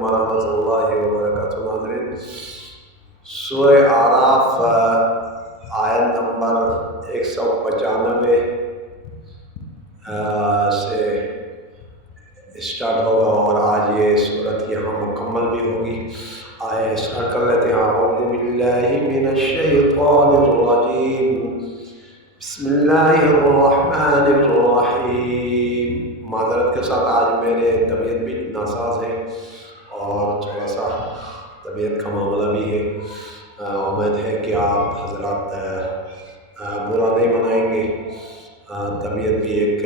علیکم ورحمۃ اللہ وبرکاتہ۔ ناظرین، سورہ اعراف آیت نمبر 195 سے اسٹارٹ ہوگا اور آج یہ صورت یہاں مکمل بھی ہوگی۔ آئے اسٹارٹ کر لیتے ہیں۔ اعوذ باللہ من الشیطان الرجیم، بسم اللہ الرحمن الرحیم۔ معذرت کے ساتھ آج میرے طبیعت بھی ناساز ہے اور تھوڑا سا طبیعت کا معاملہ بھی ہے۔ امید ہے کہ آپ حضرات برا نہیں منائیں گے۔ طبیعت بھی ایک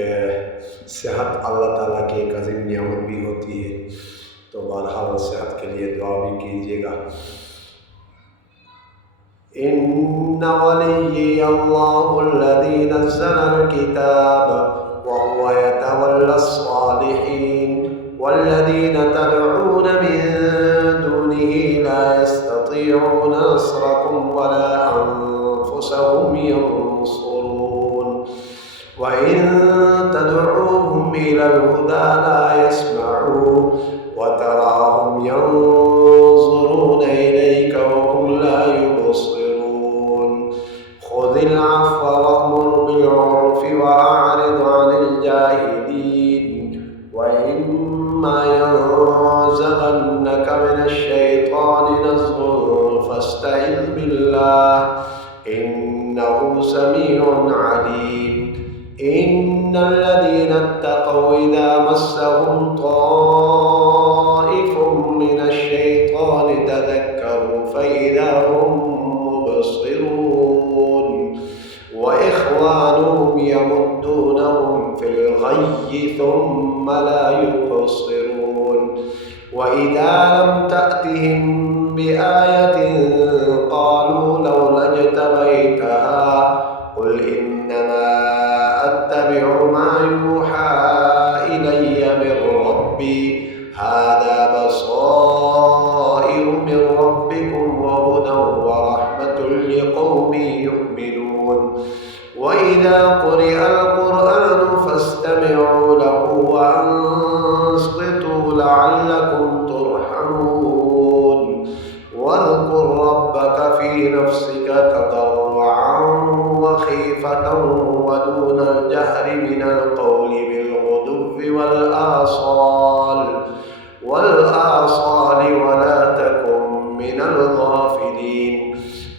صحت اللہ تعالیٰ کی ایک عظیم نعمت بھی ہوتی ہے، تو بہرحال صحت کے لیے دعا بھی کیجیے گا۔ ان ولی اللہ الذی نزل الکتاب وهو يتولى الصالحين والذين تدعون من دونه لا يستطيعون نصركم ولا أنفسهم ينصرون وإن تدعوهم إلى الهدى لا يسمعون وتراهم ينظرون إليك وهم لا يبصرون خذ العفو وأمر بالعرف وأعرض عن الجاهلين وإما ينزغنك من الشيطان نزغ فاستعذ بالله إنه سميع عليم إن الذين اتقوا إذا مسهم طائف من الشيطان تذكروا فإذا هم مبصرون وإخوانهم يمدونهم في الغي ثم لا يقصرون وإذا لم تأتهم بآية قالوا لولا اجتبيتها قل إنما أتبع ما يوحى إلي من ربي هذا بصائر من ربكم وهدى ورحمة لقوم يؤمنون وإذا قرئ القرآن فاستمعوا له وأنصتوا لعلكم ترحمون واذكر ربك في نفسك تضرعا وخيفة ودون الجهر من القول بالغدو والآصال ولا تكن من الغافلين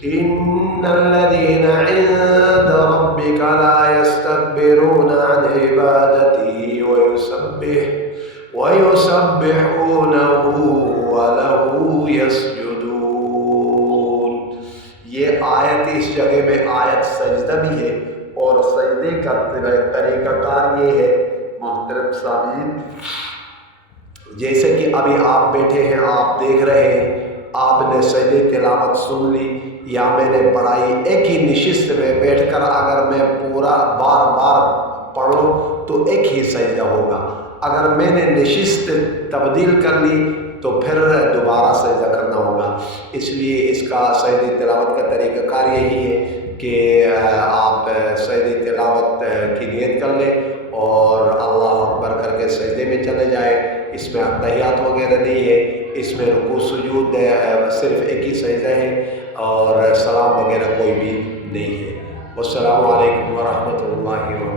إن الذين عند ربك لا يستكبرون عن عبادته ويسبحونه وله يسجدون۔ یہ آیت اس جگہ میں آیت سجدہ بھی ہے اور سجدے کا طریقہ کار یہ ہے محترم سامعین، جیسے کہ ابھی آپ بیٹھے ہیں، آپ دیکھ رہے ہیں، آپ نے سجدے تلاوت سن لی یا میں نے پڑھائی، ایک ہی نشست میں بیٹھ کر اگر میں پورا بار بار پڑھوں تو ایک ہی سجدہ ہوگا، اگر میں نے نشست تبدیل کر لی تو پھر دوبارہ سجدہ کرنا ہوگا۔ اس لیے اس کا سجدے تلاوت کا طریقہ کار یہی ہے کہ آپ سجدے تلاوت کی نیت کر لیں اور اللہ اکبر کر کے سجدے میں چلے جائیں۔ اس میں تحیات وغیرہ نہیں ہے، اس میں رکوع سجود صرف ایک ہی سجدہ ہے اور سلام وغیرہ کوئی بھی نہیں ہے۔ والسلام علیکم ورحمۃ اللہ وبرکاتہ۔